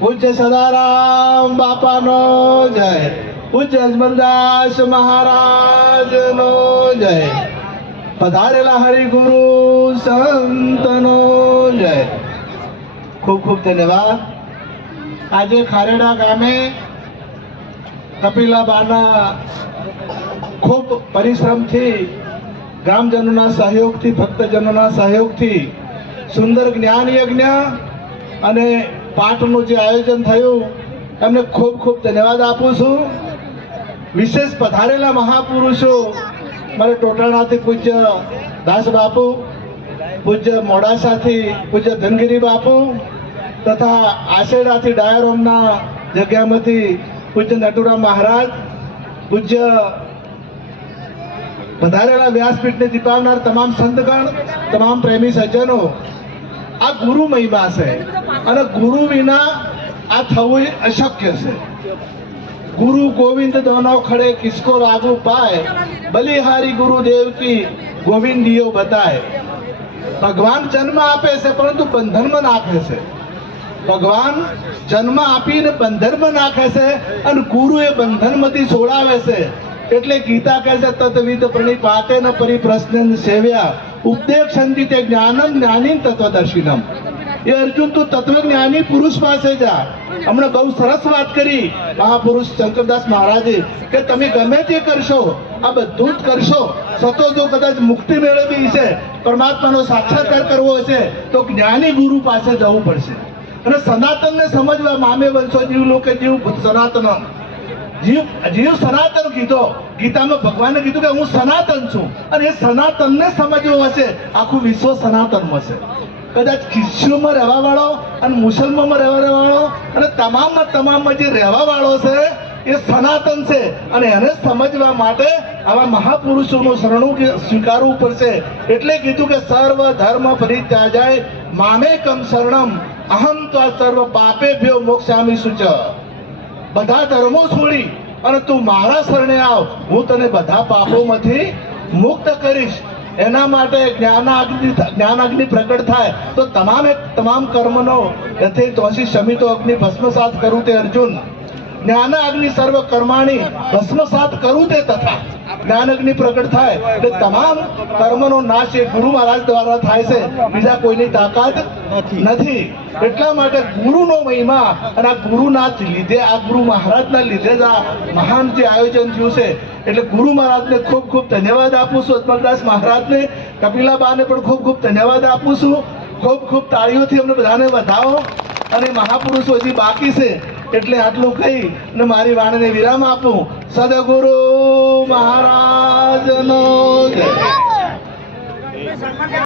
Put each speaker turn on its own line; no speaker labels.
પૂજ્ય સદારામ બાપાનો જય. પૂજ્ય અજમલદાસ મહારાજનો જય. પધારેલા હરિગુરુ સંતનો જય. ખૂબ ખૂબ ધન્યવાદ. આજે ખારેડા ગામે કપિલાબાના ખૂબ પરિશ્રમથી ગ્રામજનોના સહયોગથી, ભક્તજનોના સહયોગથી, સુંદર જ્ઞાન યજ્ઞ અને પાઠનું જે આયોજન થયું, એમને ખૂબ ખૂબ ધન્યવાદ આપું છું. વિશેષ પધારેલા મહાપુરુષો, મારે ટોટાણાથી પૂજ્ય દાસ બાપુ, પૂજ્ય મોડાસાથી પૂજ્ય ધનગીરી બાપુ, તથા આશેડાથી ડાયરોમના જગ્યામાંથી પૂજ્ય નટુરામ મહારાજ, પૂજ્ય વધારેલા વ્યાસપીઠને દીપાવનાર તમામ સંતગણ, તમામ પ્રેમી સજ્જનો, આ ગુરુ મહિમા છે. અને ગુરુ વિના આ થવું અશક્ય છે. ગુરુ ગોવિંદ દોનો ખડે કિસકો લાગુ પાય, બલિહારી ગુરુદેવ કી ગોવિંદીઓ બતાય. ભગવાન જન્મ આપે છે, પરંતુ બંધનમાં નાખે છે. ભગવાન જન્મ આપીને બંધનમાં નાખે છે અને ગુરુ એ બંધનમાંથી છોડાવે છે. એટલે ગીતા કહે છે તત્વિદ પ્રણિપાતે ન પરિપ્રશ્ન સેવ્યા. ઉપદેક્ષંતિ તે જ્ઞાનમ જ્ઞાની તત્વદર્શિનમ. એ અર્જુન તું તત્વજ્ઞાની પુરુષ પાસે જા. હમણાં બહુ સરસ વાત કરી. મહાપુરુષ શંકરદાસ મહારાજે કે તમે ગમે તે કરશો, આ બધું જ કરશો. સતો જો કદાચ મુક્તિ મેળવવી છે, પરમાત્માનો સાક્ષાત્કાર કરવો હશે તો જ્ઞાની ગુરુ પાસે જવું પડશે. અને સનાતનને સમજવા મામે વંશો જીવ લોકે જીવ સનાતન જીવ જીવ સનાતન કીધો. ગીતામાં ભગવાને કીધું કે હું સનાતન છું. અને એ સનાતનને સમજવો હશે, આખું વિશ્વ સનાતનમાં છે. કદાચ ખ્રિસ્તીઓમાં રહેવા વાળો અને મુસલમાનમાં રહેવા વાળો અને તમામમાં તમામમાં જે રહેવા વાળો છે, એ સનાતન છે. અને એને સમજવા માટે આવા મહાપુરુષોનું શરણું સ્વીકારવું પડશે. એટલે કીધું કે સર્વ ધર્મ પરિત્યાજાય મામે કમ શરણમ, અહમ તો સર્વ પાપે ભ્યો મોક્ષામી સૂચ બધા ધર્મો છોડી અને તું મારા શરણે આવ, હું તને બધા પાપોમાંથી મુક્ત કરીશ. એના માટે જ્ઞાનાગ્નિ જ્ઞાનાગ્નિ પ્રગટ થાય. તો તમામે તમામ કર્મનો યથે તોષી શમિતો અગ્નિ ભસ્મસાત કરું તે અર્જુન. જ્ઞાન અગ્નિ સર્વ કર્માણી ભસ્મસાત કરું તે તથા. જ્ઞાન અગ્નિ પ્રગટ થાય એટલે તમામ કર્મનો નાશ એ ગુરુ મહારાજ દ્વારા થાય છે. બીજા કોઈની તાકાત નથી. એટલા માટે ગુરુનો મહિમા અને આ ગુરુના લીધે, આ ગુરુ મહારાજના લીધે જ આ મહાન જે આયોજન થયું છે. એટલે ગુરુ મહારાજને ખૂબ ખૂબ ધન્યવાદ આપું છું. અજમલદાસ મહારાજને, કપિલાબાને પણ ખૂબ ખૂબ ધન્યવાદ આપું છું. ખૂબ ખૂબ તાળીઓથી અમને બધાને વધાવો. અને મહાપુરુષો હજી બાકી છે. એટલે આટલું કહી ને મારી વાણીને વિરામ આપું. સદગુરુ મહારાજનો જય.